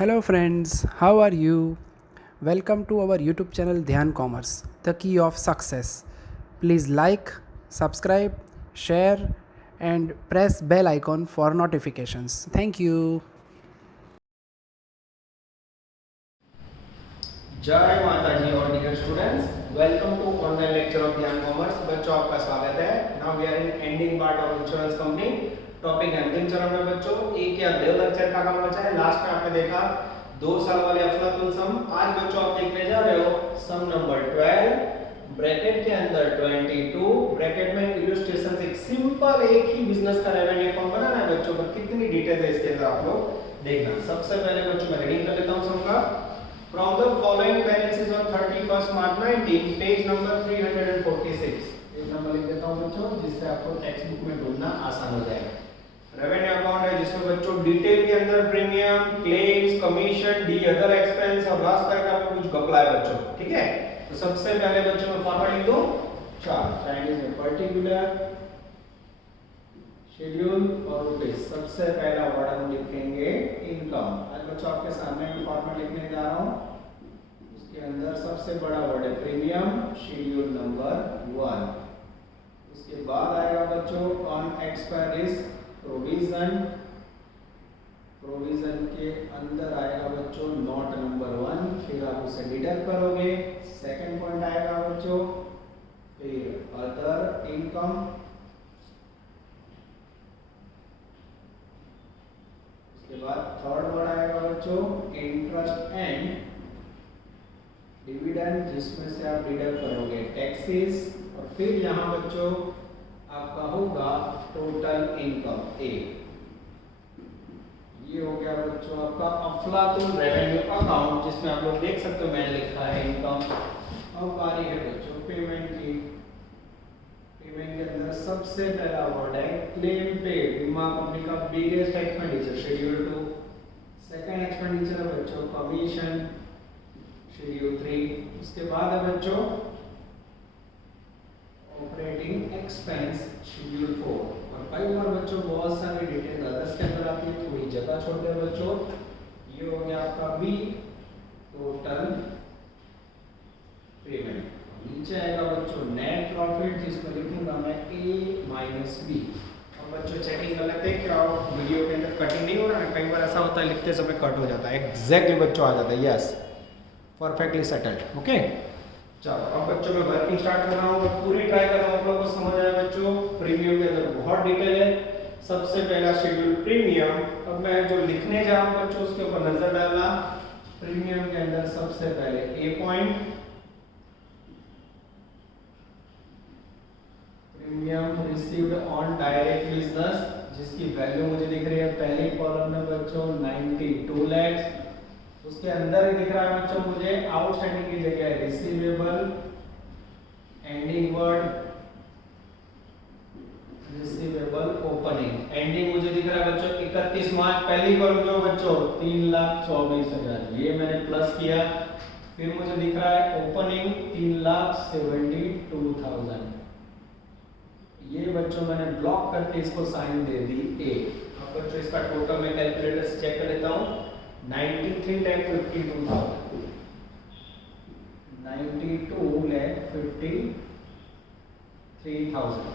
Hello friends, how are you? Welcome to our YouTube channel Dhyan Commerce, the key of success. Please like, subscribe, share and press bell icon for notifications. Thank you. जय माता जी और dear students, welcome to online lecture of Dhyan commerce. बच्चों आपका स्वागत है। Now we are in ending part of insurance company. Topic अंतिम चरण में बच्चों एक या दो लेक्चर का काम बचा है। लास्ट में आपने देखा 2 साल वाले अफलातुन सम। आज बच्चों आप देखने जा रहे हो सम नंबर 12 ब्रैकेट के अंदर 22 ब्रैकेट में इलस्ट्रेशन एक सिंपल एक ही बिजनेस का रेवेन्यू अकाउंट बनाना है बच्चों। पर कितनी डिटेल्स है इसके अंदर आप लोग देखना। सबसे पहले बच्चों मैं रीडिंग कर लेता हूं सम का। From the following balances on 31st March 19, page number 346। एक नंबर लिख देता हूं बच्चों जिससे आपको टेक्स्ट बुक में ढूंढना आसान हो जाएगा। रेवेन्यू अकाउंट है जिसमें बच्चों डिटेल के अंदर premium, claims, commission, D other expense और लास्ट पैराग्राफ में कुछ घपला है बच्चों। ठीक है, तो सबसे पहले बच्चों मैं फॉर्मेट लिख दूं चाइनीज में पर्टिकुलर शेड्यूल और रुपीस। सबसे पहला वर्ड हम लिखेंगे इनकम। आज बच्चों आपके सामने मैं फॉर्मेट लिखने जा रहा हूं। उसके अंदर सबसे बड़ा वर्ड है प्रीमियम, शेड्यूल नंबर 1। उसके बाद आएगा बच्चों ऑन एक्सपायरीज प्रोविजन। प्रोविजन के अंदर आएगा बच्चों नोट नंबर 1, फिर आप उसे डिडक्ट करोगे। सेकंड पॉइंट आएगा बच्चों फिर अदर इनकम। उसके बाद थर्ड वर्ड आएगा बच्चों इंटरेस्ट एंड डिविडेंड, जिसमें से आप डिडक्ट करोगे टैक्सेस। और फिर यहाँ बच्चों आपका होगा टोटल इनकम ए। ये हो गया बच्चों आपका अफलातुन रेवेन्यू अकाउंट, जिसमें आप लोग देख सकते हो मैंने लिखा है इनकम। अब बारी है बच्चों पेमेंट की। पेमेंट के अंदर सबसे पहला वर्ड है क्लेम पेड। बीमा कंपनी का biggest expenditure schedule 2। Second expenditure है बच्चों कमीशन शेड्यूल 3। उसके बाद है बच्चों ऑपरेटिंग एक्सपेंस शेड्यूल 4। और कई बार बच्चों बहुत सारी डिटेल अदर्स के अंदर आती है, थोड़ी जगह छोड़ते हैं बच्चों। ये हो गया आपका बी टोटल पेमेंट। नीचे आएगा बच्चों नेट प्रॉफिट, जिसमें लिखूंगा मैं ए माइनस बी। अब बच्चों चेकिंग कर लेते हैं क्या वीडियो के अंदर कटिंग नहीं हो रहा है। कई बार ऐसा होता है लिखते समय कट हो जाता है। एग्जैक्टली बच्चों आ जाता है। Yes, perfectly settled. ओके, चलो अब बच्चों मैं वर्किंग स्टार्ट कर रहा हूँ। पूरी ट्राई कर रहा हूँ आप लोगों को समझ आए बच्चों। प्रीमियम के अंदर बहुत डिटेल है। सबसे पहला शेड्यूल प्रीमियम। अब मैं जो लिखने जा रहा हूँ बच्चों उसके ऊपर नजर डालना। प्रीमियम के अंदर सबसे पहले A point premium received on direct business, जिसकी वैल्यू मुझे दिख रही है पहली कॉलम में बच्चों 92 लाख। उसके अंदर ही दिख रहा है बच्चों मुझे आउटस्टैंडिंग की जगह receivable, ending word receivable opening. Ending मुझे दिख रहा है बच्चों 31 मार्च। पहली कॉलम जो बच्चों 3,24,000, ये मैंने प्लस किया। फिर मुझे दिख रहा है ओपनिंग 3,72,000। ये बच्चों मैंने ब्लॉक करके इसको साइन दे दी ए। अब बच्चों इसका टोटल मैं कैलकुलेटर से चेक कर लेता हूं। 93 टाइम 52,000, 92 लाख 53,000।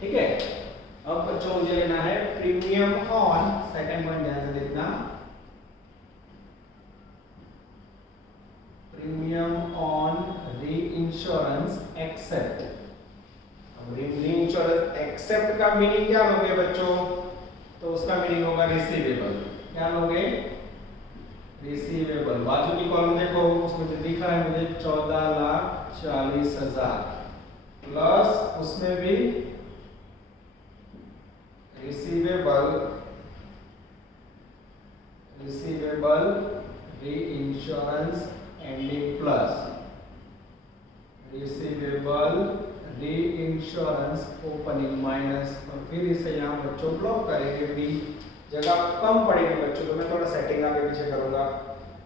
ठीक है, अब बच्चों मुझे लेना है प्रीमियम ऑन। सेकंड पॉइंट ध्यान से देखना, premium on reinsurance accept. Reinsurance accept का मीनिंग क्या लोगे बच्चों? तो उसका मीनिंग होगा रिसीवेबल। क्या लोगे? रिसीवेबल। बाजू की कॉलम देखो, उसमें जो दिख रहा है मुझे 14,40,000 प्लस उसमें भी receivable reinsurance ending plus receivable री इंश्योरेंस ओपनिंग माइनस। और फिर इसे यहाँ बच्चों ब्लॉक करेंगे। भी जगह कम पड़ेगी बच्चों, तो मैं थोड़ा सेटिंग आगे पीछे करूंगा।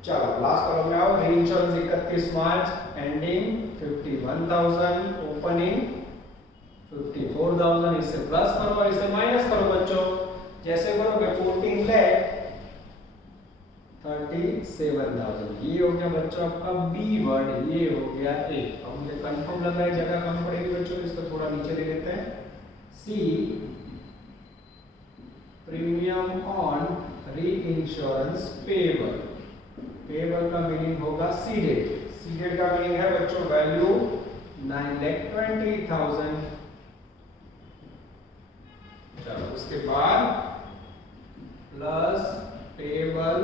चलो लास्ट कॉलम में आओ। री इंश्योरेंस 31 मार्च एंडिंग 51,000 ओपनिंग 54,000। इसे प्लस करो और इसे माइनस करो बच्चों। जैसे करोगे 14 लाख 37,000। ये हो गया बच्चों आपका बी वर्ड, ये हो गया ए। अब मुझे कंफर्म लग रहा है जगह कम पड़ेगी बच्चों, इसको थोड़ा नीचे ले लेते हैं। C premium on reinsurance payable. Payable का मीनिंग होगा सीडेड। सीडेड का मीनिंग है बच्चों वैल्यू 9,20,000। चलो उसके बाद plus payable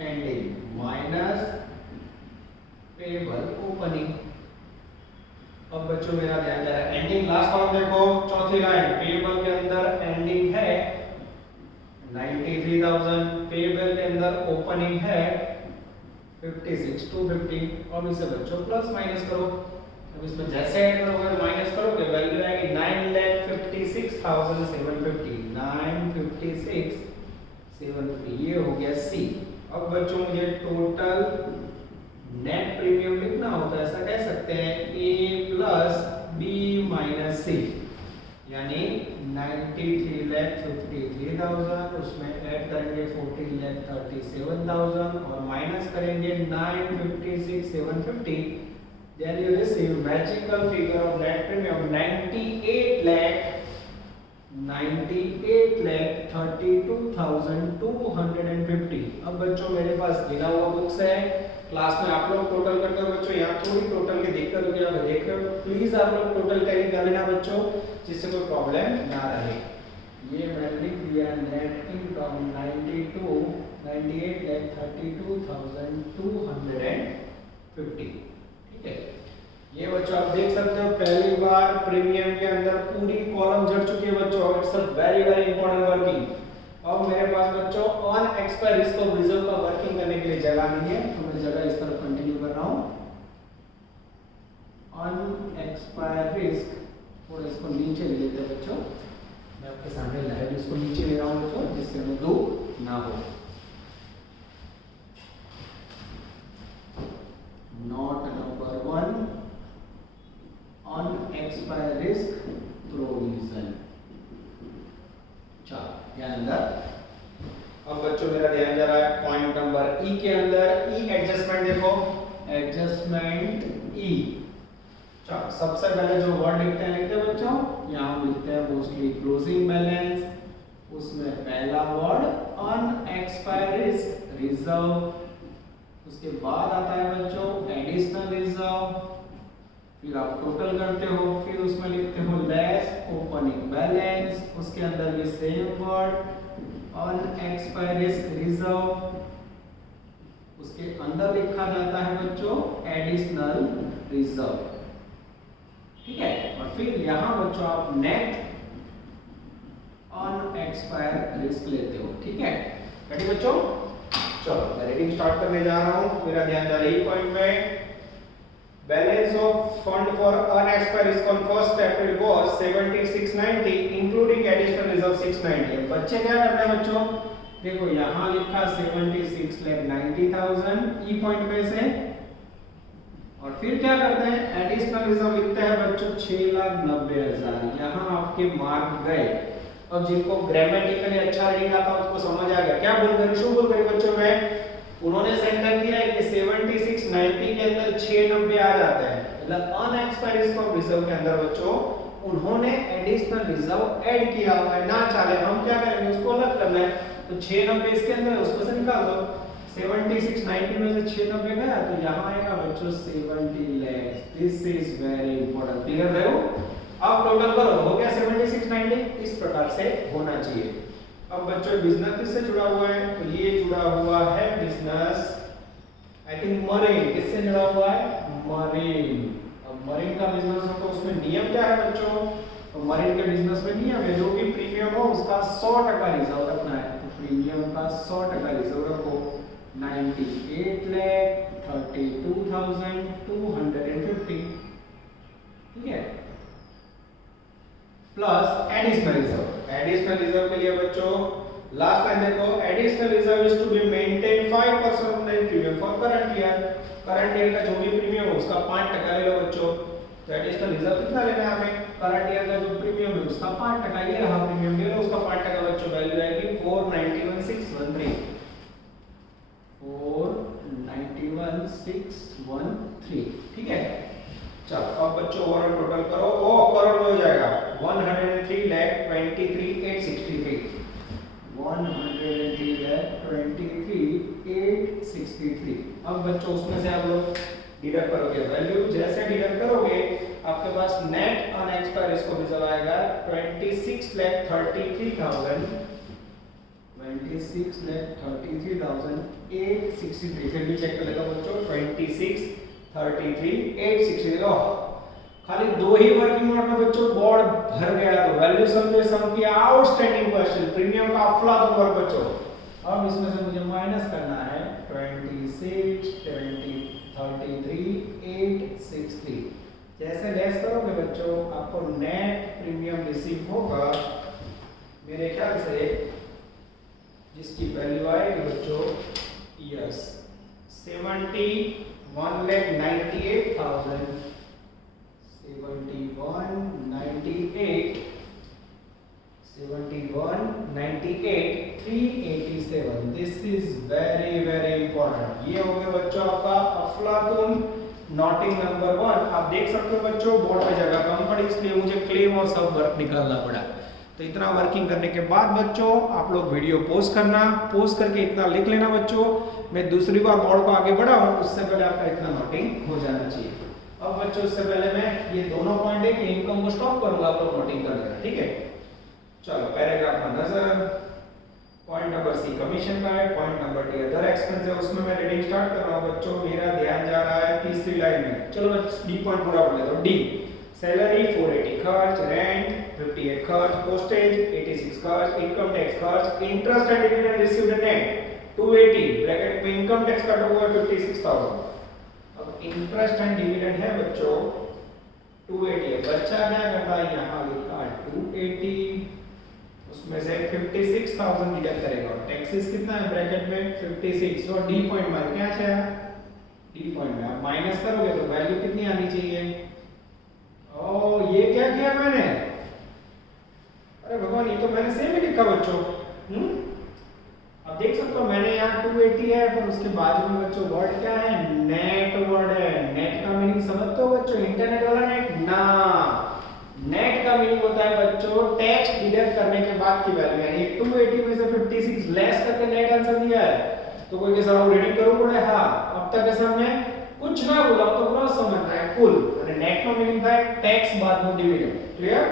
ending minus payable opening. अब बच्चों मेरा ध्यान जा रहा है एंडिंग लास्ट कॉलम देखो, चौथी लाइन पेबल के अंदर एंडिंग है 93,000, पेबल के अंदर ओपनिंग है 56,250। अब इसे बच्चों प्लस माइनस करो। अब इसमें जैसे ऐड करोगे माइनस करोगे वैल्यू आएगी 9,56,750। 9,56,750 ये हो गया सी। अब बच्चों मुझे टोटल नेट प्रीमियम लिखना होता है, ऐसा कह सकते हैं ए प्लस बी माइनस सी, यानी 93,53,000, उसमें ऐड करेंगे 14,37,000 और माइनस करेंगे 9,56,750। Then you receive magical figure of net premium 98,32,250। अब बच्चों मेरे पास गिना हुआ बुक्स है, क्लास में आप लोग टोटल करते हो बच्चों, यहाँ थोड़ी टोटल की दिक्कत होगी, आप देख रहे हो, प्लीज आप लोग टोटल टैली कर लेना बच्चों, जिससे कोई प्रॉब्लम ना रहे। ये मैं लिख दिया नेट इनकम 98,32,250। ठीक है, ये बच्चों आप देख सकते हो पहली बार प्रीमियम के अंदर पूरी कॉलम जड़ चुकी है बच्चों। It's a very very important working. अब मेरे पास बच्चों on expire risk of reserve का वर्किंग करने के लिए जगह नहीं है, तो मैं जगह इस तरफ कंटिन्यू कर रहा हूं। ऑन एक्सपायर रिस्क, और इसको नीचे ले लेते हैं बच्चों, मैं आपके सामने लाइव इसको नीचे ले रहा हूं बच्चों, जिससे हमें दुख ना हो। Note number 1 on expire risk provision. चलो ध्यान अंदर। अब बच्चों मेरा ध्यान जा रहा है पॉइंट नंबर ई के अंदर। ई एडजस्टमेंट देखो, एडजस्टमेंट ई। चलो सबसे पहले जो वर्ड लिखते हैं बच्चों, यहाँ हम लिखते हैं मोस्टली क्लोजिंग बैलेंस, उसमें पहला word on expire risk reserve, उसके बाद आता है बच्चों एडिशनल रिजर्व, फिर आप टोटल करते हो, फिर उसमें लिखते हो लेस ओपनिंग बैलेंस, उसके अंदर भी same word on expire risk reserve, उसके अंदर लिखा जाता है बच्चों एडिशनल रिजर्व। ठीक है, और फिर यहां बच्चों आप नेट ऑन एक्सपायर रिस्क लेते हो। ठीक है, रेडी बच्चों? चलो मैं रीडिंग स्टार्ट करने जा रहा हूं। मेरा ध्यान जा रहा है पॉइंट में। Balance of fund for unexpired risk on 1st April was 7690 including additional reserve 690। बच्चे क्या कर रहे हैं बच्चों, देखो यहाँ लिखा 76,90,000 ई पॉइंट पे से, और फिर क्या करते हैं एडिशनल रिजर्व लिखते हैं बच्चों 6,90,000। यहाँ आपके मार्क गए। अब जिनको ग्रामेटिकली अच्छा रीडिंग आता है उसको समझ आ गया क्या बोल रहे, शू बोल रहे बच्चों में। उन्होंने सेंटर किया है कि 7690 के अंदर 690 आ जाता है, मतलब अनएक्सपायर्ड रिस्क ऑफ रिजर्व के अंदर बच्चों उन्होंने एडिशनल रिजर्व ऐड किया हुआ है। ना चाहे हम क्या करेंगे उसको अलग करना है, तो 690 इसके अंदर है उसको से निकाल दो। 7690 में से 690 गया तो यहाँ आएगा बच्चों 70 lakh. This is very important, clear है? अब टोटल करो हो गया 7690, इस प्रकार से होना चाहिए। अब बच्चों बिजनेस किससे जुड़ा हुआ है, तो ये जुड़ा हुआ है बिजनेस आई थिंक मरीन। किससे जुड़ा हुआ है, मरीन। अब मरीन का बिजनेस हो तो उसमें नियम क्या है बच्चों, तो मरीन के बिजनेस में नियम है जो भी प्रीमियम हो उसका 100% रिजर्व रखना है। तो प्रीमियम का 100% रिजर्व रखो 98,32,250। ठीक है, plus additional reserve. Additional reserve के लिए बच्चों लास्ट लाइन देखो, additional reserve is to be maintain 5% of the premium for current year. Current year का जो भी प्रीमियम हो उसका 5% ले लो बच्चों। तो एडिशनल रिजर्व कितना लेना है हमें, करंट ईयर का जो प्रीमियम है उसका 5%, ये रहा प्रीमियम, ले लो उसका 5% बच्चों, वैल्यू आएगी 491,613। 491,613 1613, ठीक है। चलो अब बच्चों ओवरऑल टोटल करो, ओ करोड़ में हो जाएगा 103,23,863, 103,23,863। अब बच्चों उसमें से आप लोग डिडक्ट करोगे वैल्यू, जैसे डिडक्ट करोगे आपके पास नेट ऑन एक्सपायर इसको भी जब आएगा 26,33,000, 26,33,863। फिर भी चेक कर लेता हूं बच्चों, 26,33,863। ओह खाली दो ही वर्किंग नोट में बच्चों बोर्ड भर गया, तो वैल्यू समझो सम की आउटस्टैंडिंग क्वेश्चन, प्रीमियम का अफलातून वर्क बच्चों। अब इसमें से मुझे माइनस करना है 26,33,863। जैसे लेस करोगे बच्चों आपको नेट प्रीमियम रिसीव होगा मेरे ख्याल से, जिसकी वैल्यू आएगी बच्चों yes 71,98,000, 71,98,387। This is very very important. ये हो गया बच्चों आपका अफलातून नॉटिंग नंबर 1। आप देख सकते हो बच्चों बोर्ड पे जगह कम पड़ी, इसलिए मुझे क्लेम और सब वर्क निकालना पड़ा। तो इतना वर्किंग करने के बाद बच्चों आप लोग वीडियो पोस्ट करना, पोस्ट करके इतना लिख लेना बच्चों, मैं दूसरी बार बोर्ड को आगे बढ़ाऊं उससे पहले आपका इतना नोटिंग हो जाना चाहिए। अब बच्चों उससे पहले मैं ये दोनों पॉइंट है कि इनकम को स्टॉप करूंगा, आप लोग नोटिंग कर लेना, ठीक है। चलो पैराग्राफ में नजर, पॉइंट नंबर सी कमीशन का है, point number D other expense है, उसमें मैं रीडिंग स्टार्ट कर रहा हूं बच्चों। मेरा ध्यान जा रहा है तीसरी लाइन में। चलो मैं डी पॉइंट पूरा पढ़ लेता हूं। डी सैलरी 480 खर्च, रेंट 58 खर्च, पोस्टेज 86 खर्च, इनकम टैक्स खर्च, interest and dividend received net 280, bracket में इनकम टैक्स कट हुआ 56,000। अब इंटरेस्ट एंड डिविडेंड है बच्चों 280 है, बच्चा क्या करता है यहां लिखा 280, उसमें से 56,000 डिडक्ट करेगा, टैक्सेस कितना है ब्रैकेट में 56, तो डी पॉइंट में क्या है, डी पॉइंट में आप माइनस करोगे तो वैल्यू कितनी आनी चाहिए। ओ ये क्या किया मैंने, अरे भगवान ये तो मैंने सेम ही लिखा बच्चों। अब देख सकते हो मैंने यहाँ 280 है, पर उसके बाजू में बच्चों वर्ड क्या है, नेट वर्ड है। नेट का मीनिंग समझते हो बच्चों, इंटरनेट वाला नेट ना, नेट का मीनिंग होता है बच्चों टैक्स डिडक्ट करने के बाद की वैल्यू, यानी 280 में से 56 लेस करके नेट आंसर दिया है। तो कोई के सर रीडिंग करो पड़े, हाँ अब तक के सब में कुछ ना बोला तो पूरा समझना है कुल, और नेट का मीनिंग था टैक्स बाद में डिविडेंड, क्लियर।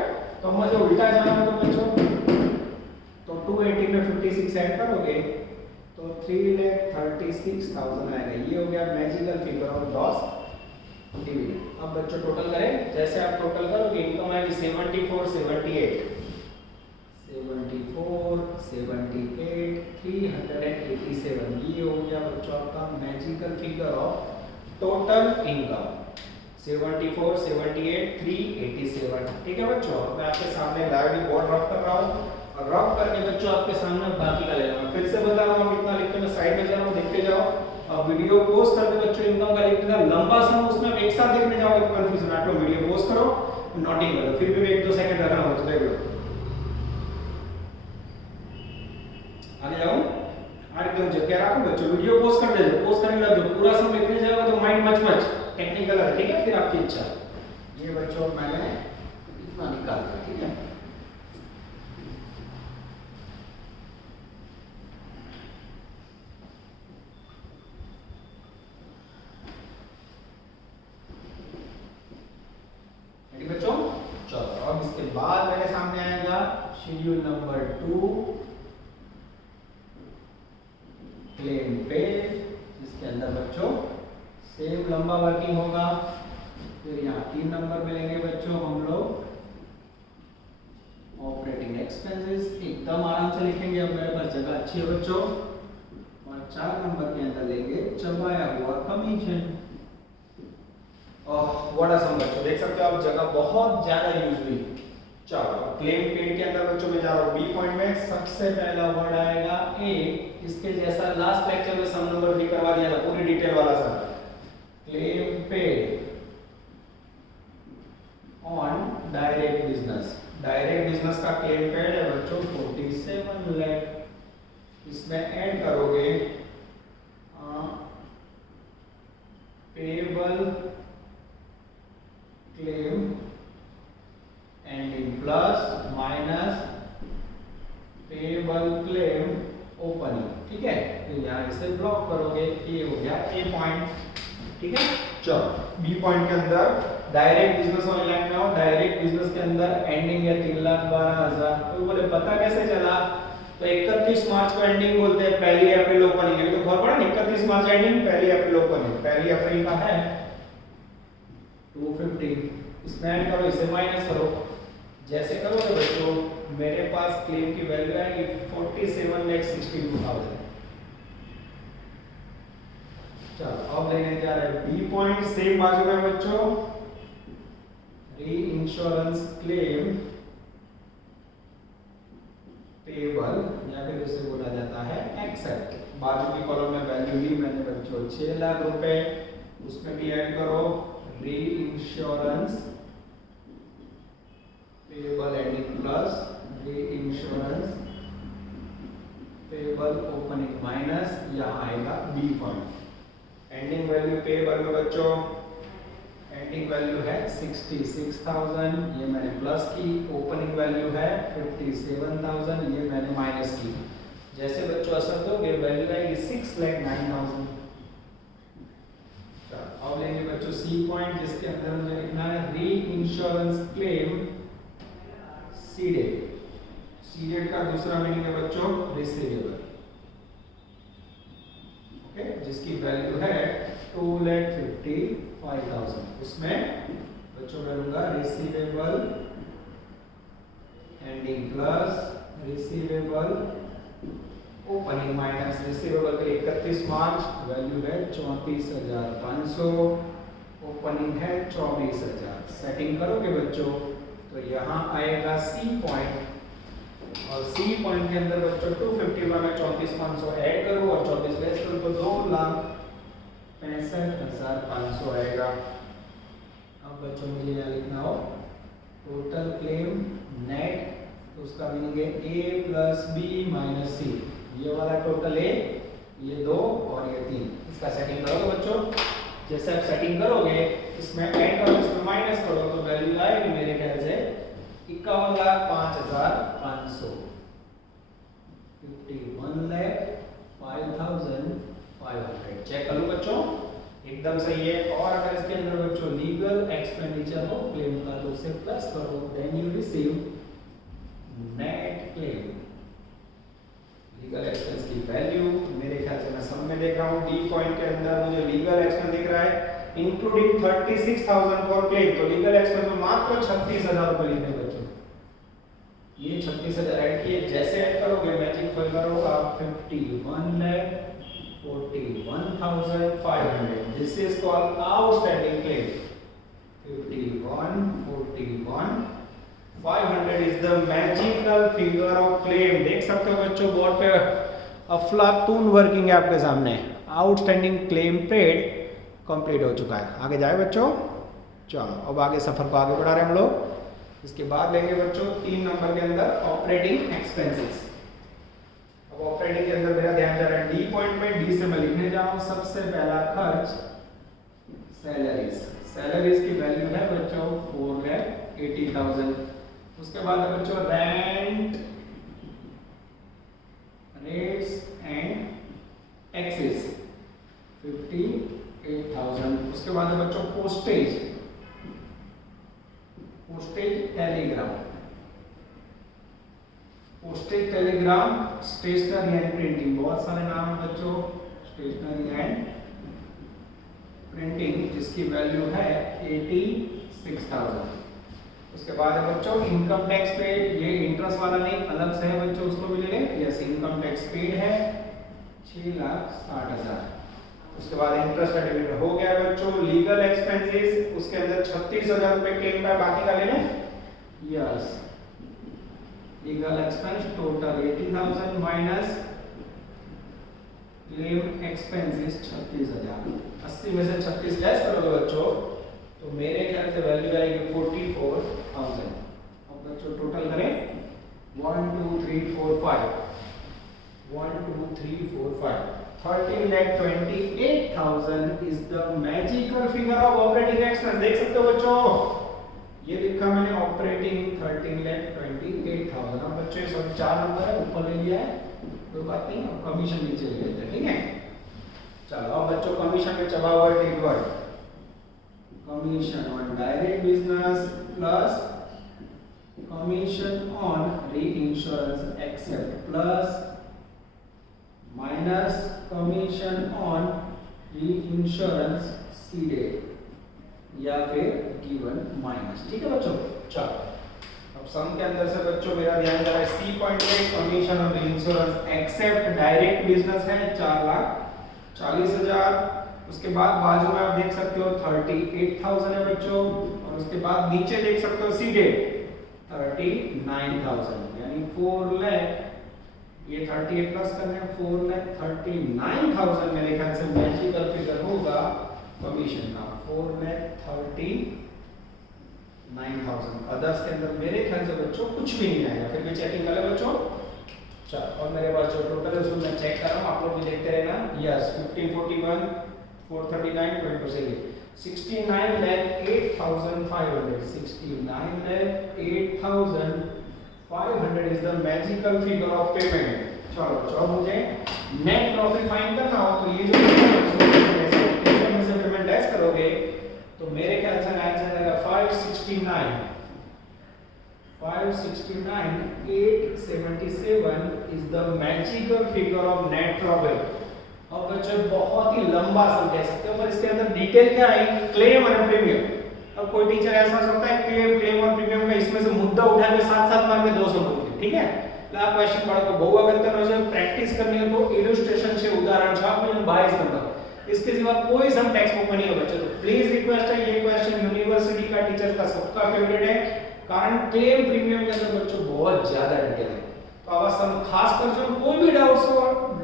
तो मुझे उल्टा जाना है तो बच्चों, तो 280 में 56 ऐड करोगे तो 3,36,000 आएगा। ये हो गया magical figure of loss dividend. अब बच्चों टोटल करें, जैसे आप टोटल करोगे इनकम आएगी 74, 78, 387। ये हो गया बच्चों आपका magical figure of total income 74, 78, 387, ठीक है बच्चों। मैं आपके सामने लाइव बोर्ड रफ कर रहा हूँ, और रफ करके बच्चों आपके सामने बाकी का ले रहा हूँ। फिर से बता रहा हूँ, इतना लिख के मैं साइड में जा रहा हूँ, देखते जाओ। अब वीडियो पोस्ट करके बच्चों इनकम का लिखते जाओ, लंबा समय उसमें एक साथ देखने जाओगे तो कंफ्यूजन, आप लोग वीडियो पोस्ट करो, नोटिंग करो, फिर भी 1-2 सेकंड रखना हो तो आगे जाओ। एकदम जगह रखो बच्चों, वीडियो पोस्ट कर दे, पोस्ट करने लग जाओ, पूरा समय लिखने जाओगे तो माइंड मच टेक्निकल है, ठीक है। फिर आपकी इच्छा। ये बच्चों मैंने इतना निकाल दिया, ठीक है। बच्चों चलो अब इसके बाद मेरे सामने आएगा शेड्यूल नंबर 2 क्लेम पे, जिसके अंदर बच्चों सेम लंबा वर्किंग होगा। फिर यहाँ 3 नंबर मिलेंगे बच्चों हम लोग ऑपरेटिंग एक्सपेंसेस, एकदम आराम से लिखेंगे, अब मेरे पास जगह अच्छी है बच्चों। और 4 नंबर के अंदर लेंगे चबाया हुआ कमीशन। व्हाट आर सम बच्चों, देख सकते हो आप जगह बहुत ज्यादा यूज हुई। चलो क्लेम पेड के अंदर बच्चों में जा रहा हूं, बी पॉइंट में सबसे पहला वर्ड आएगा ए, इसके जैसा लास्ट लेक्चर में सम नंबर भी करवा दिया था, पूरी डिटेल वाला sir. Claim paid on direct business, direct business का क्लेम पेड है बच्चों 47 लाख। इसमें ऐड करोगे payable claim ending plus minus payable claim opening. ठीक है, तो यहाँ इसे ब्लॉक करोगे, ये हो गया ए पॉइंट। ठीक है, चलो बी पॉइंट के अंदर डायरेक्ट बिजनेस वाले लाइन में आओ। डायरेक्ट बिजनेस के अंदर एंडिंग है 3,12,000। तो बोले पता कैसे चला? तो 31 मार्च को एंडिंग बोलते हैं, 1 अप्रैल ओपनिंग है। तो खबर पड़ा 31 मार्च एंडिंग, 1 अप्रैल ओपनिंग। 1 अप्रैल का है 250, इसमें ऐड करो, इसे माइनस करो। जैसे करोगे बच्चों, मेरे पास क्लेम की वैल्यू आएगी 47,62,000। चलो अब लेने जा रहे हैं बी पॉइंट, सेम बाजू में बच्चों, री इंश्योरेंस क्लेम पेबल या फिर उसे बोला जाता है एक्सेप्ट। बाजू की कॉलम में वैल्यू ली मैंने बच्चों 6 लाख रुपए, उसमें भी ऐड करो reinsurance payable ending plus reinsurance payable opening minus, यहाँ आएगा B point. Ending value payable में बच्चों एंडिंग वैल्यू है 66,000, ये मैंने प्लस की। ओपनिंग वैल्यू है 57,000, ये मैंने माइनस की। जैसे बच्चों असर दोगे वैल्यू आएगी 6,09,000। अब लेंगे बच्चों सी पॉइंट, जिसके अंदर मुझे लिखना है री इंश्योरेंस क्लेम सीडेड। सीडेड का दूसरा मीनिंग है बच्चों रिसीवेबल, ओके, जिसकी वैल्यू है 2,55,000। उसमें बच्चों मैं लूंगा receivable ending plus receivable opening minus receivable के 31 मार्च वैल्यू है 34,500, ओपनिंग है 24,000। सेटिंग करोगे बच्चों तो यहाँ आएगा सी पॉइंट, और सी पॉइंट के अंदर बच्चों 251 में 34,500 ऐड करो और 24 लेस करो तो 2,65,500 आएगा। अब बच्चों मुझे यहाँ लिखना हो टोटल क्लेम नेट, तो उसका मीनिंग है ए प्लस बी माइनस सी। ये वाला टोटल ए, ये 2 और ये 3। इसका सेटिंग करोगे बच्चों, जैसे आप सेटिंग करोगे इसमें ऐड करो, इसमें माइनस करो तो वैल्यू आएगी मेरे ख्याल से 51,05,500, 51,05,500। चेक कर लो बच्चों, एकदम सही है। और अगर इसके अंदर बच्चों लीगल एक्सपेंडिचर हो क्लेम का तो उसे प्लस करो, then you receive net claim. Legal expense की वैल्यू मेरे ख्याल से मैं सब में देख रहा हूँ, डी पॉइंट के अंदर मुझे लीगल एक्सपेंस दिख रहा है इंक्लूडिंग 36,000 फॉर क्लेम। तो लीगल एक्सपेंस में मात्र 36,000 रुपए लिखे बच्चों, ये 36,000 ऐड किए। जैसे ऐड करोगे मैजिक फिल करो आप 51,41,500। This is called outstanding claim. 51,41,500 is the magical figure of claim. देख सकते हो बच्चों बोर्ड पे अफलातून वर्किंग है आपके सामने। आउटस्टैंडिंग क्लेम पेड कंप्लीट हो चुका है। आगे जाए बच्चों, चलो अब आगे सफर को आगे बढ़ा रहे हैं हम लोग। इसके बाद लेंगे बच्चों 3 नंबर के अंदर ऑपरेटिंग एक्सपेंसेस। अब ऑपरेटिंग के अंदर मेरा ध्यान जा रहा है डी पॉइंट में। डी से मैं लिखने जा रहा हूं सबसे पहला खर्च सैलरीज। सैलरीज की वैल्यू है बच्चों 4,80,000। उसके बाद है बच्चों रेंट, रेट्स एंड टैक्सेस 58,000। उसके बाद है बच्चों postage, postage telegram, postage telegram, stationery and printing. बहुत सारे नाम है बच्चों, स्टेशनरी एंड प्रिंटिंग, जिसकी वैल्यू है 86,000। उसके बाद है बच्चों इनकम टैक्स पेड। ये इंटरेस्ट वाला नहीं, अलग से है बच्चों, उसको भी ले लें। यस, इनकम टैक्स पेड है 6,60,000। उसके बाद इंटरेस्ट सर्टिफिकेट हो गया बच्चों। लीगल एक्सपेंसेस उसके अंदर 36,000 रुपए क्लेम का, बाकी का ले लें। Yes, legal expense total 80,000 minus claim expenses 36,000। 80 में से 36 लेस करोगे बच्चों तो मेरे ख्याल से वैल्यू आएगी 44,000। अब बच्चों टोटल करें 1 2 3 4 5, 1 2 3 4 5। 13,28,000 is the magical figure of operating expense. देख सकते हो बच्चों, ये लिखा मैंने ऑपरेटिंग 13,28,000। अब बच्चों ये सब 4 नंबर है, ऊपर ले लिया है, कोई बात नहीं, अब कमीशन नीचे ले लेते हैं, ठीक है। चलो अब बच्चों कमीशन में चबा हुआ है word, commission on direct business plus commission on reinsurance accept plus minus commission on reinsurance ceded या फिर गिवन माइनस, ठीक है बच्चों। चलो अब सम के अंदर से बच्चों मेरा ध्यान जा रहा है सी पॉइंट पे, commission on reinsurance accept direct business है 4,40,000। उसके बाद बाजू में आप देख सकते हो 38,000 है बच्चों, और उसके बाद नीचे देख सकते हो सीडेड 39,000, यानी 4 लाख, ये 38 प्लस करने हैं 4 लाख 39,000 मेरे ख्याल से मैजिकल फिगर होगा कमीशन का, 4 लाख 39,000। अदर्स के अंदर मेरे ख्याल से बच्चों कुछ भी नहीं आएगा, फिर भी चेकिंग कर ले बच्चों। चलो और मेरे पास जो टोटल है उसको मैं चेक कर रहा हूं, आप लोग भी देखते रहना। यस 1541 439 22 से 69,08,500, 69,08,500 is the magical figure of payment। चलो जो मुझे नेट प्रॉफिट फाइंड करना हो तो ये जो में से पेमेंट लेस करोगे तो मेरे ख्याल से आंसर आएगा 569,877 is the magical figure of net profit। अब बच्चों बहुत ही लंबा सम कह सकते हो, पर इसके अंदर डिटेल क्या आई, क्लेम और प्रीमियम। अब कोई टीचर ऐसा सोचता है क्लेम और प्रीमियम का इसमें से मुद्दा उठा के साथ-साथ मार के 200 पूछे, ठीक है। એટલે આ ક્વેશ્ચન બાળકો બહુ અગત્યનો છે, પ્રેક્ટિસ કરनी हो तो इलस्ट्रेशन से उदाहरण છે આપણે 22 नंबर, इसके सिवा कोई सम टेक्स्ट बुक में नहीं है बच्चों। तो प्लीज रिक्वेस्ट है, ये क्वेश्चन यूनिवर्सिटी का टीचर का सबका फेवरेट है, कारण क्लेम प्रीमियम के अंदर बच्चों बहुत ज्यादा डिटेल है। तो आवा सम खास कर जो कोई भी डाउट्स हो,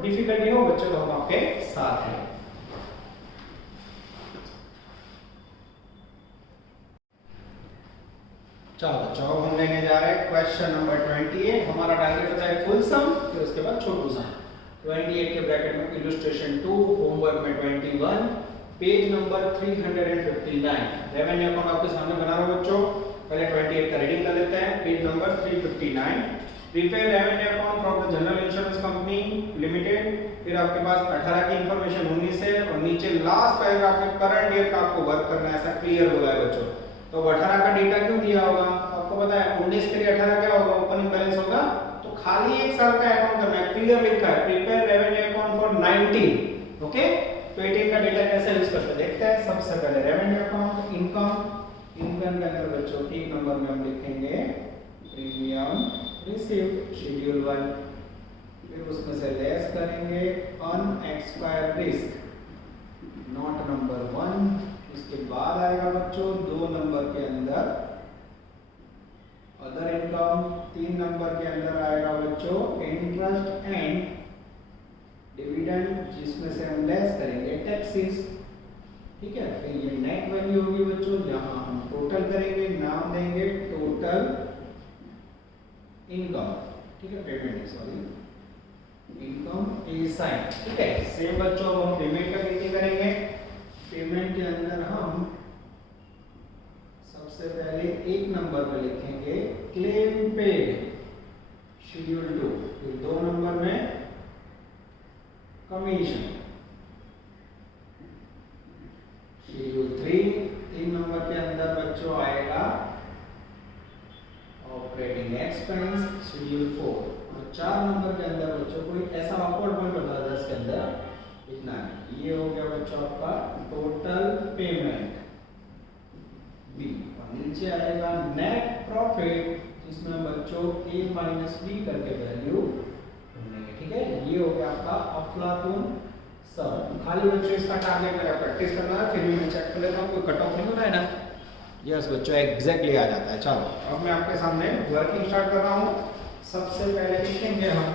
डिफिकल्टी हो बच्चों, तो हम आपके साथ हैं। चलो बच्चों हम लेने जा रहे हैं क्वेश्चन नंबर 28। हमारा टारगेट होता है फुल सम, फिर उसके बाद छोटू सम। 28 के ब्रैकेट में इलस्ट्रेशन 2, होमवर्क में 21, पेज नंबर 359। रेवेन्यू अकाउंट आपके सामने बना रहा हूं बच्चों, पहले 28 का रीडिंग कर लेते हैं। Page number 359, prepare revenue account from the general insurance company limited. फिर आपके पास 18 की इंफॉर्मेशन 19 है, और नीचे लास्ट पैराग्राफ में करंट ईयर का आपको वर्क करना है, ऐसा क्लियर बोला है बच्चों। तो 18 का डेटा क्यों दिया होगा आपको पता है, 19 के लिए 18 क्या होगा, ओपनिंग बैलेंस होगा। तो खाली एक साल का अकाउंट करना है, क्लियर लिखा है prepare revenue account for 19, okay. तो 18 का डेटा कैसे यूज करते हैं देखते हैं। सबसे पहले रेवेन्यू अकाउंट इनकम के अंदर बच्चों 1 नंबर में हम लिखेंगे प्रीमियम रिसीव्ड शेड्यूल 1, फिर उसमें से लेस करेंगे अनएक्सपायर्ड रिस्क नॉट नंबर 1। इसके बाद आएगा बच्चों 2 नंबर के अंदर अदर इनकम, 3 नंबर के अंदर आएगा बच्चों इंटरेस्ट एंड डिविडेंड, जिसमें से हम लेस करेंगे टैक्सेस, ठीक है। फिर ये नेट वैल्यू होगी बच्चों, जहां हम टोटल करेंगे, नाम देंगे टोटल इनकम, ठीक है, पेमेंट सॉरी इनकम ए साइन, ठीक है। सेम बच्चों हम पेमेंट का गिनती करेंगे। पेमेंट के अंदर हम सबसे पहले 1 नंबर पे लिखेंगे क्लेम पेड शेड्यूल 2, फिर 2 नंबर में कमीशन शेड्यूल 3, 3 नंबर के अंदर बच्चों आएगा ऑपरेटिंग एक्सपेंस शेड्यूल 4, और 4 नंबर के अंदर बच्चों कोई ऐसा ऑकवर्ड पॉइंट होता है 10 के अंदर इतना है। ये हो गया बच्चों आपका टोटल पेमेंट बी, और नीचे आएगा नेट प्रॉफिट, जिसमें बच्चों a माइनस बी करके वैल्यू ढूंढेंगे, ठीक है। ये हो गया आपका अफलातून सम। खाली बच्चों इसका टारगेट मेरा प्रैक्टिस करना है, फिर भी मैं चेक कर लेता हूँ कोई कट ऑफ नहीं होता है ना। यस बच्चों एग्जैक्टली आ जाता है। चलो अब मैं आपके सामने वर्किंग स्टार्ट कर रहा हूँ। सबसे पहले लिखेंगे हम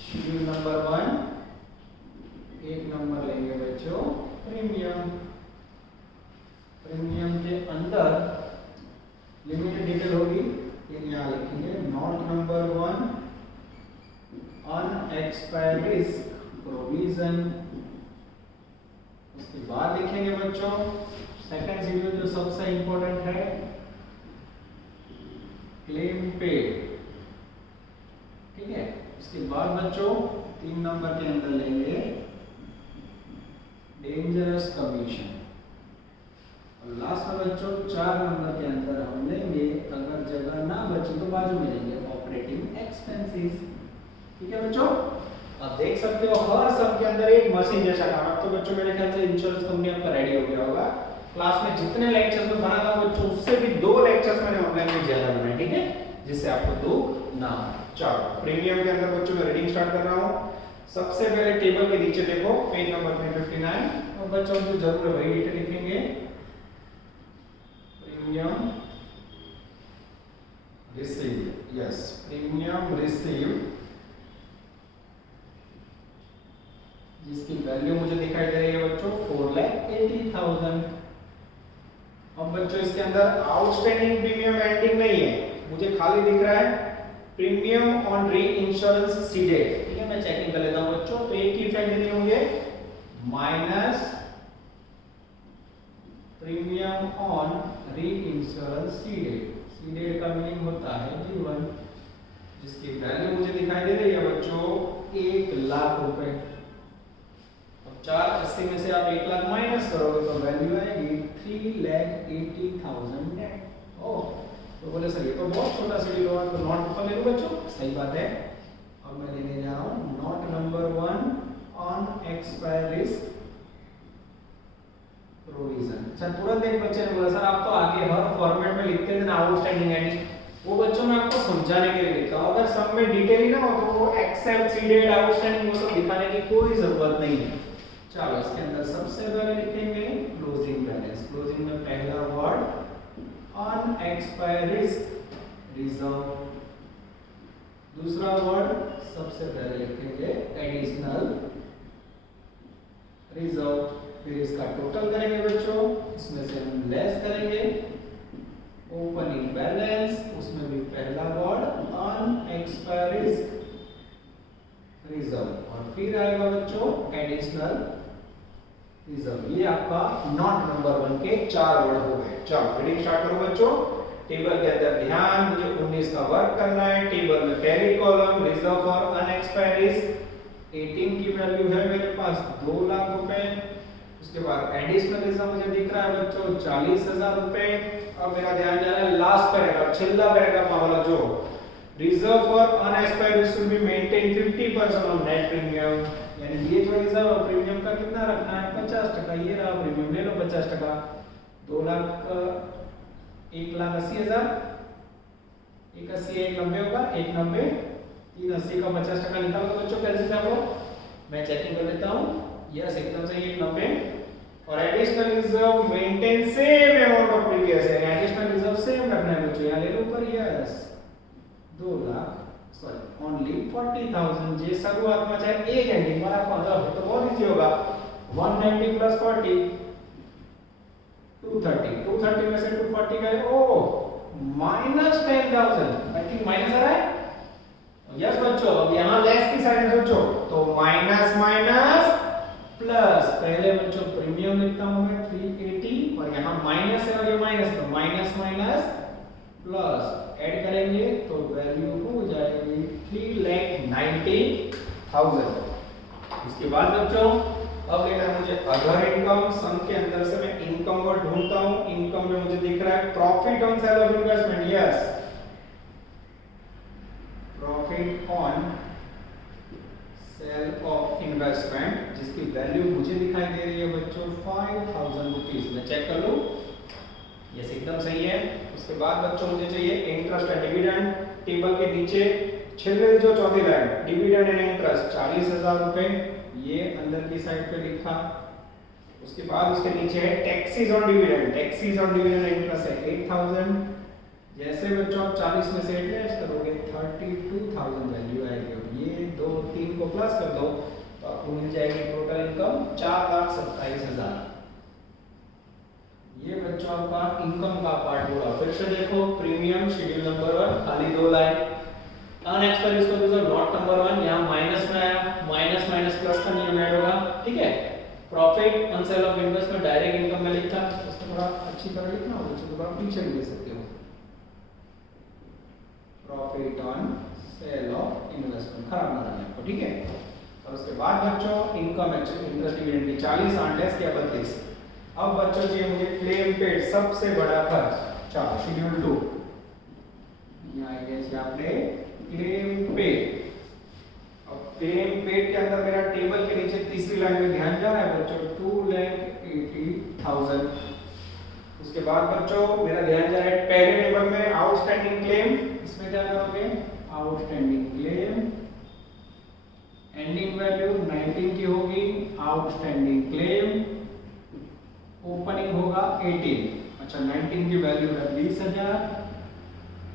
शेड्यूल नंबर 1, 1 नंबर लेंगे बच्चों प्रीमियम। प्रीमियम के अंदर लिमिटेड डिटेल होगी, फिर यहाँ लिखेंगे not number 1 unexpected expiries provision. उसके बाद लिखेंगे बच्चों सेकंड शेड्यूल जो सबसे इंपॉर्टेंट है, क्लेम पेड। ठीक है, उसके बाद बच्चों 3 नंबर के अंदर लेंगे डेंजरस कमीशन। और लास्ट में बच्चों 4 नंबर के अंदर हम लेंगे, अगर जगह ना बची तो बाजू में लेंगे, ऑपरेटिंग एक्सपेंसेस। ठीक है बच्चों, आप देख सकते हो हर सब के अंदर एक मशीन जैसा काम। अब तो बच्चों मेरे ख्याल से इंश्योरेंस कंपनी आपका रेडी हो गया होगा। क्लास में जितने लेक्चर्स में बना था बच्चों, उससे भी 2 लेक्चर्स मैंने ऑनलाइन में ज्यादा बनाए। ठीक है, जिससे आपको दुख ना हो। चलो प्रीमियम के अंदर बच्चों मैं रीडिंग स्टार्ट कर रहा हूँ। सबसे पहले टेबल के नीचे देखो पेज नंबर 359, और बच्चों जो जरूर है वही डिटेल लिखेंगे। Premium receive, yes premium receive, जिसकी वैल्यू मुझे दिखाई दे रही है बच्चों 4,80,000। अब बच्चों इसके अंदर आउटस्टैंडिंग प्रीमियम एंडिंग नहीं है, मुझे खाली दिख रहा है प्रीमियम ऑन री इंश्योरेंस सीडेड। ठीक है, मैं चेकिंग कर लेता हूं बच्चों। तो एक ही इफेक्ट देनी होंगे, माइनस प्रीमियम ऑन री इंश्योरेंस सीडेड। सीडेड का मीनिंग होता है जीवन, जिसकी वैल्यू मुझे दिखाई दे रही है बच्चों 1 लाख रुपए। अब 480 में से आप 1 लाख माइनस करोगे तो वैल्यू आएगी 3,80,000 नेट। ओह, तो बोले सर ये तो बहुत छोटा शेड्यूल हुआ, तो नॉट ऊपर ले लो बच्चों। सही बात है, अब मैं लेने जा रहा हूँ not number 1 on expiries provision. अच्छा तुरंत एक बच्चे ने बोला सर आप तो आगे हर फॉर्मेट में लिखते थे ना आउटस्टैंडिंग एंडिंग, वो बच्चों मैं आपको समझाने के लिए लिखता हूँ। अगर सब में डिटेल ही ना हो तो वो एक्सेप्ट सीडेड आउटस्टैंडिंग वो सब दिखाने की कोई जरूरत नहीं है। चलो इसके अंदर सबसे पहले लिखेंगे क्लोजिंग बैलेंस। क्लोजिंग में पहला वर्ड ऑन एक्सपायरीज रिजर्व, दूसरा वर्ड सबसे पहले लिखेंगे एडिशनल रिजर्व। फिर इसका टोटल करेंगे बच्चों, इसमें से हम लेस करेंगे ओपनिंग बैलेंस, उसमें भी पहला वर्ड ऑन एक्सपायरीज रिजर्व, और फिर आएगा बच्चों एडिशनल रिजर्व। ये आपका नॉट नंबर 1 के 4 वर्ड हो गए। चलो रीडिंग स्टार्ट करो बच्चों। टेबल के अंदर ध्यान, मुझे 19 का वर्क करना है। टेबल में पहली कॉलम रिजर्व फॉर अनएक्सपायरीज 18 की वैल्यू है मेरे पास 2 लाख रुपए। उसके बाद एडिशनल रिजर्व मुझे दिख रहा है बच्चों 40,000 रुपए। अब मेरा ध्यान जा रहा है लास्ट पैराग्राफ, छिल्ला पैराग्राफ वाला जो reserve for unexpired should be maintain 50% on net premium, यानी ये जो रिजर्व प्रीमियम का कितना रखना है 50%। ये रहा प्रीमियम, ले लो 50%। 2 लाख 1,80,000, 180 190 होगा 190, 380 का 50% निकाल दो बच्चों कैसे से आप लोग। मैं चेकिंग कर लेता हूँ, यस एकदम सही 190। और additional reserve maintain same amount of previous है, एडिशनल रिजर्व सेम रखना है बच्चों। यहाँ ले लो ऊपर, यस 2 लाख सॉरी ओनली 40,000। जे शुरुआत में चाहे एक एंडिंग पर आपको अंदर हो तो बहुत इजी होगा। 190 प्लस 40 230, 230 में से 240 गए, ओ माइनस 10,000। आई थिंक माइनस आ रहा है, यस बच्चों। अब यहाँ लेस की साइड सोचो तो माइनस माइनस प्लस, पहले बच्चों प्रीमियम लिखता हूं मैं 380, और यहाँ माइनस है और ये माइनस, तो माइनस माइनस प्लस ऐड करेंगे तो वैल्यू हो जाएगी 3,90,000। इसके बाद बच्चों अब लेना है मुझे अदर इनकम। सम के अंदर से मैं इनकम वर्ड ढूंढता हूं। इनकम में मुझे दिख रहा है profit on sale of investment, yes profit on sale of investment, जिसकी वैल्यू मुझे दिखाई दे रही है बच्चों 5,000 रुपीज। मैं चेक कर लूं, यस एकदम सही है। उसके बाद बच्चों मुझे चाहिए इंटरेस्ट एंड डिविडेंड। टेबल के नीचे छिल्ले जो चौथी लाइन डिविडेंड एंड इंटरेस्ट 40,000 रुपए, ये अंदर की साइड पे लिखा। उसके बाद उसके नीचे है taxes on dividend, taxes on dividend interest है 8,000। जैसे बच्चों आप 40 में से 8 लेस करोगे 32,000 वैल्यू आएगी। ये 2 3 को प्लस कर दो तो आपको मिल जाएगी टोटल इनकम 4,27,000। ये बच्चों आपका इनकम का पार्ट होगा। फिर से देखो प्रीमियम शेड्यूल नंबर 1 खाली 2 लाइन, अनएक्सपेंस इसको दूसरा नॉट नंबर 1 यहाँ माइनस में आया, माइनस माइनस प्लस का नियम ऐड होगा, ठीक है। Profit on sale of invest में डायरेक्ट इनकम में लिखा, इसको थोड़ा अच्छी तरह लिखना होगा, तो थोड़ा पीछे भी लिख सकते हो, profit on sale of investment, खराब ना लगे आपको, ठीक है। और उसके बाद बच्चों इनकम इंटरेस्ट डिविडेंड की 40 8 लेस क्या 32। अब बच्चों चाहिए मुझे क्लेम पेड सबसे बड़ा खर्च, चलो शेड्यूल 2 यहाँ आएगा आपने क्लेम पेड। अब क्लेम पेड के अंदर मेरा टेबल के नीचे तीसरी लाइन में ध्यान जा रहा है बच्चों 2,80,000। उसके बाद बच्चों मेरा ध्यान जा रहा है पहले टेबल में आउटस्टैंडिंग क्लेम, इसमें क्या करोगे आउटस्टैंडिंग क्लेम, एंडिंग वैल्यू 19 की होगी, आउटस्टैंडिंग क्लेम, ओपनिंग होगा 18। अच्छा 19 की वैल्यू है 20,000,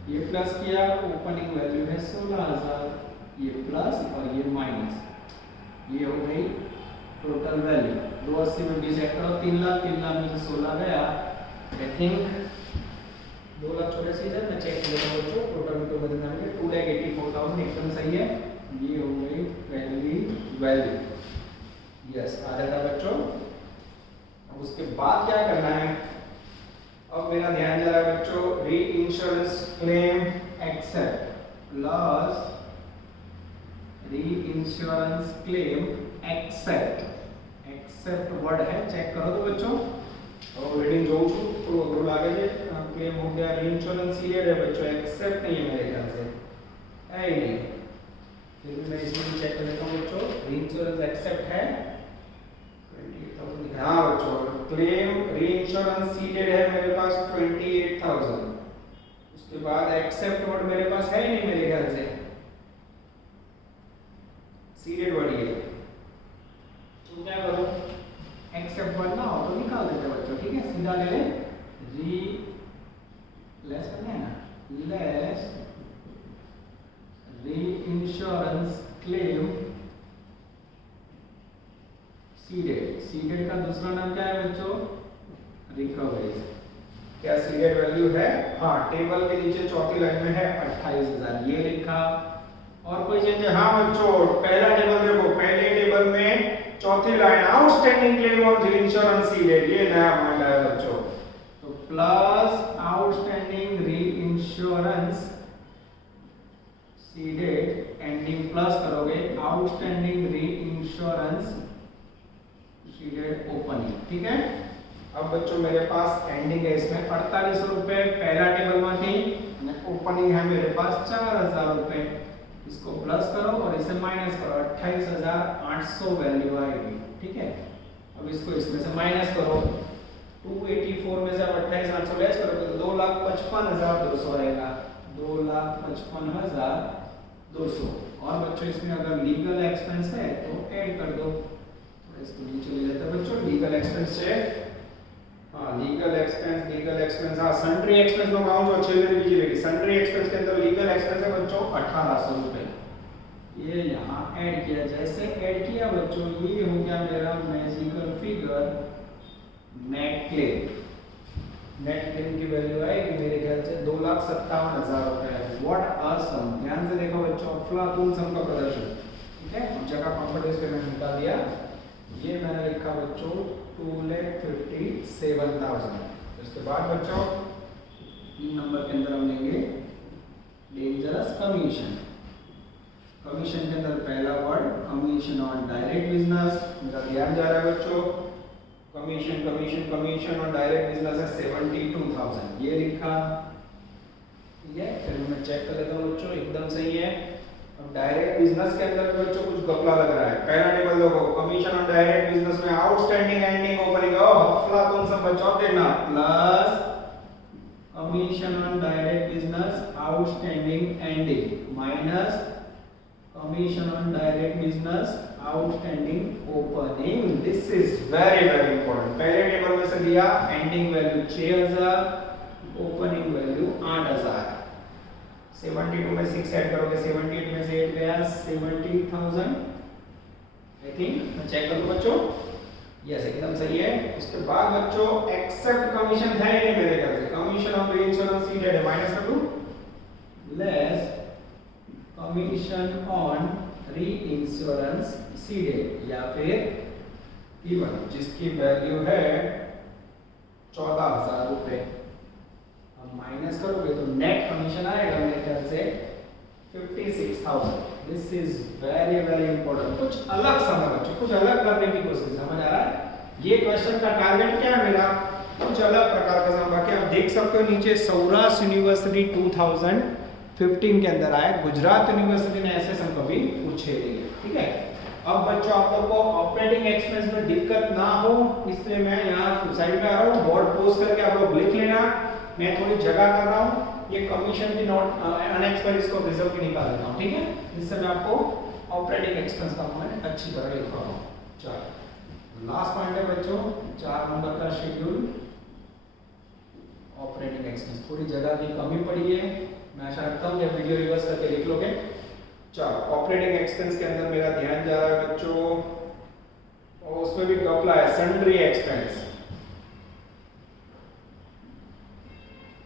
ये प्लस किया, ओपनिंग वैल्यू है 16,000, ये प्लस और ये माइनस, ये हो गई टोटल वैल्यू। 280 में 20 ऐड करो 3 लाख, 3 लाख में से 16 गया, आई थिंक 2 लाख 84,000 में चेक कर लो बच्चों, टोटल में तो बदलना है 2,84,000 एकदम सही है, ये हो गई पहली वैल्यू, यस आ जाता बच्चों। अब उसके बाद क्या करना है, अब मेरा ध्यान जा रहा है बच्चों reinsurance claim accept plus reinsurance claim accept, accept word है चेक करो तो बच्चों, ऑलरेडी जो तो रूल आ गए क्लेम हो गया, री इंश्योरेंस सीरियड है बच्चों, एक्सेप्ट नहीं है मेरे ख्याल से, है ही नहीं, फिर भी मैं इसमें चेक कर लेता हूं बच्चों, री इंश्योरेंस एक्सेप्ट है 28,000, हाँ बच्चों क्लेम री इंश्योरेंस सीडेड है मेरे पास 28,000। उसके बाद एक्सेप्ट वर्ड मेरे पास है ही नहीं मेरे ख्याल से, सीडेड वर्ड ये, तो क्या करूं एक्सेप्ट वर्ड ना हो तो निकाल देते बच्चों, ठीक है सीधा ले ले, री लेस करना है ना, लेस री इंश्योरेंस क्लेम सीडेड, सीडेड का दूसरा नाम क्या है बच्चों रिकवरी, क्या सीडेड वैल्यू है, हाँ टेबल के नीचे चौथी लाइन में है 28,000 ये लिखा। और कोई चेंज है, हाँ बच्चों पहला टेबल देखो, पहले टेबल में चौथी लाइन आउटस्टैंडिंग क्लेम ऑन री इंश्योरेंस सीडेड, ये नया पॉइंट है बच्चों, तो प्लस आउटस्टैंडिंग री इंश्योरेंस सीडेड, एंडिंग प्लस करोगे आउटस्टैंडिंग री इंश्योरेंस सीडेड ओपनिंग, ठीक है। अब बच्चों मेरे पास एंडिंग है इसमें 48 रुपए पहला टेबल में थी, ओपनिंग है मेरे पास 4,000 रुपए, इसको प्लस करो और इसे माइनस करो, 28,800 वैल्यू आएगी, ठीक है। अब इसको इसमें से माइनस करो, 284 में से 28,800 लेस करोगे तो 2,55,200 आएगा, 2,55,200। और बच्चों इसमें अगर लीगल एक्सपेंस है तो ऐड कर दो, इसको नीचे ले लेते हैं बच्चों, लीगल एक्सपेंस चेक, हाँ लीगल एक्सपेंस हाँ सन्ड्री एक्सपेंस में गाँव जो अच्छे मेरी बीजी लेगी, सन्ड्री एक्सपेंस के अंदर लीगल एक्सपेंस है बच्चों 1,800 रुपए, ये यहाँ ऐड किया, जैसे ऐड किया बच्चों ये हो गया मेरा magical figure net claim, net claim की वैल्यू आएगी मेरे ख्याल से 2,57,000 रुपए, व्हाट अ सम, ध्यान से देखो बच्चों अफलातून सम का प्रदर्शन, ठीक है। जगह कॉन्फिडेंस के मैंने निकाल दिया, ये मैंने लिखा बच्चों 2,57,000। उसके बाद बच्चों 3 नंबर के अंदर हम लेंगे डेंजरस कमीशन, कमीशन के अंदर पहला word commission on direct business, मेरा ध्यान जा रहा है बच्चों commission commission commission on direct business है 72,000 ये लिखा, ठीक है। फिर मैं चेक कर लेता हूँ बच्चों एकदम सही है। अब डायरेक्ट बिजनेस के अंदर बच्चों कुछ घपला लग रहा है, पहला टेबल देखो कमीशन ऑन डायरेक्ट बिजनेस में आउटस्टैंडिंग एंडिंग ओपनिंग हफ्ला कौन सा बच्चों देखना, plus commission on direct business outstanding ending minus commission on direct business outstanding opening, this is very very important. पहले टेबल में से दिया एंडिंग वैल्यू 6,000, ओपनिंग वैल्यू 8,000, 72 में 6 ऐड करोगे 78 में से 8 गया 70,000 आई थिंक, मैं चेक करूं बच्चों, यस एकदम सही है। उसके बाद बच्चों एक्सेप्ट कमीशन है नहीं मेरे ख्याल से, कमीशन ऑन री इंश्योरेंस सीडेड है -2 लेस कमीशन ऑन री इंश्योरेंस सीडेड या फिर गिवन, जिसकी वैल्यू है 14,000 रुपए। अब माइनस करोगे तो नेट कमीशन आएगा मेरे ख्याल से 56,000। This is very very important. कुछ अलग समझ बच्चों, कुछ अलग करने की कोशिश, समझ आ रहा है? ये क्वेश्चन का टारगेट क्या है मेरा? कुछ अलग प्रकार का समझ। बाकी आप देख सकते हो नीचे सौराष्ट्र यूनिवर्सिटी 2015 के अंदर आया, गुजरात यूनिवर्सिटी ने ऐसे सम कभी पूछे नहीं है, ठीक है। अब बच्चों आप लोग को ऑपरेटिंग एक्सपेंस में दिक्कत ना हो इसलिए मैं यहाँ साइड में आ रहा हूँ, बोर्ड पोज करके आप लोग लिख लेना। मैं थोड़ी जगह कर रहा हूँ, ये कमीशन की नोट अनएक्सपेंस इसको रिजर्व की निकाल देता हूँ, ठीक है, जिससे मैं आपको ऑपरेटिंग एक्सपेंस का मैं अच्छी तरह लिख रहा हूँ। चलो लास्ट पॉइंट है बच्चों 4 नंबर का शेड्यूल ऑपरेटिंग एक्सपेंस। थोड़ी जगह की कमी पड़ी है, मैं आशा रखता हूँ कि आप वीडियो रिवर्स करके लिख लोगे। चलो ऑपरेटिंग एक्सपेंस के अंदर मेरा ध्यान जा रहा है बच्चों, और उसमें भी टॉपला है सन्ड्री एक्सपेंस।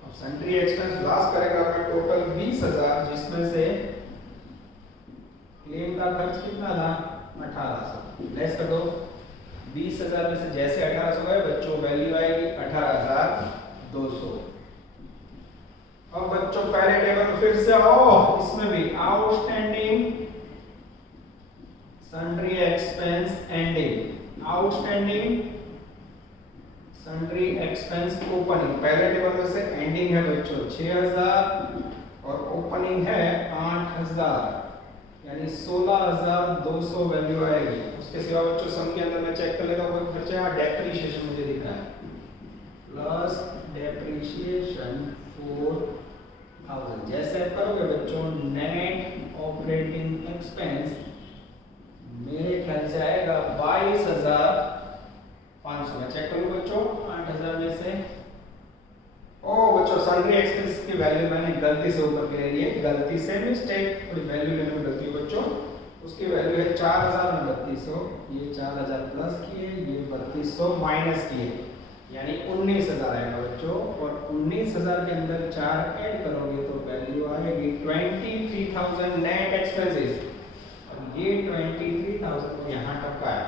अब सन्ड्री एक्सपेंस लास्ट करेगा मैं टोटल 20,000, जिसमें से क्लेम का खर्च कितना था 1800, लेस कर दो। 20,000 में से जैसे 1800 गए बच्चों वैल्यू आएगी 18,200। अब बच्चों पहले टेबल में फिर से आओ, इसमें भी outstanding sundry expense ending, outstanding sundry expense opening. पहले टेबल में से एंडिंग है बच्चों 6,000 और ओपनिंग है 8,000, यानी 16,200 वैल्यू आएगी। उसके सिवा बच्चों सम के अंदर मैं चेक कर लेता हूँ कोई खर्चा। डेप्रिसिएशन मुझे दिख रहा है प्लस डेप्रिसिएशन 4,000। जैसे आप करोगे बच्चों नेट ऑपरेटिंग एक्सपेंस मेरे ख्याल से आएगा 22,500। मैं चेक करूँ बच्चों 8,000 में से। ओ बच्चों सन्ड्री एक्सपेंस की वैल्यू मैंने गलती से ऊपर ले ली है, गलती से मिस्टेक, थोड़ी वैल्यू लेने में गलती बच्चों। उसकी वैल्यू है 4,000 में 3,200, ये 4,000 प्लस किए, ये 3,200 माइनस किए, यानी 19,000 आएगा बच्चों। और 19,000 के अंदर 4 ऐड करोगे तो वैल्यू आएगी 23,000 नेट एक्सपेंसेस। और ये 23,000 यहाँ टपका है।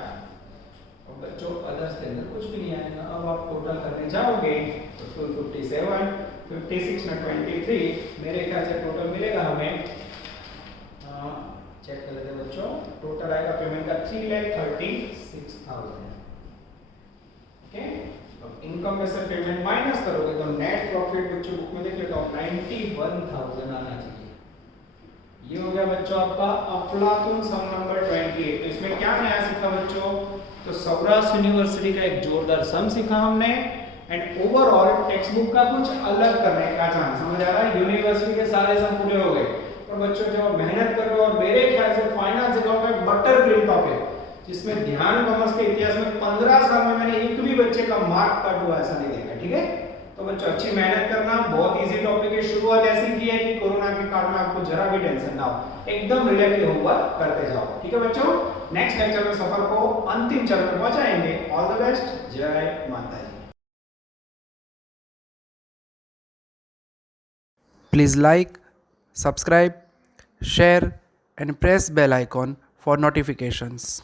और बच्चों अदर्स के अंदर कुछ भी नहीं आएगा। अब आप टोटल करने जाओगे तो 257, 56 में 23, मेरे ख्याल से टोटल मिलेगा हमें, चेक कर लेते हैं बच्चों, टोटल आएगा पेमेंट का 3,36,000। ओके, अब इनकम में से पेमेंट माइनस करोगे तो नेट प्रॉफिट बच्चों बुक में देख लेता हूँ 91,000 आना चाहिए। ये हो गया बच्चों आपका अफलातून सम नंबर 28। तो इसमें क्या नया सीखा बच्चों? तो सौराष्ट्र यूनिवर्सिटी का एक जोरदार सम सीखा हमने, एंड ओवरऑल टेक्स्ट बुक का कुछ अलग करने का चांस। समझ आ रहा है? यूनिवर्सिटी के सारे सम पूरे हो गए, और बच्चों जब आप मेहनत कर रहे हो, और मेरे ख्याल से फाइनल से का बटर ग्रीन टॉपिक, जिसमें ध्यान कॉमर्स के इतिहास में 15 साल में मैंने एक भी बच्चे का मार्क कट हुआ ऐसा नहीं देखा, ठीक है। तो बच्चों अच्छी मेहनत करना, बहुत इजी टॉपिक है। शुरुआत ऐसी की है कि कोरोना के काल में आपको जरा भी टेंशन ना हो, एकदम रिलैक्स होमवर्क करते जाओ, ठीक है बच्चों। नेक्स्ट लेक्चर में सफर को अंतिम चरण में पहुंचाएंगे। ऑल द बेस्ट, जय माता दी। Please like, subscribe, share and press bell icon for notifications.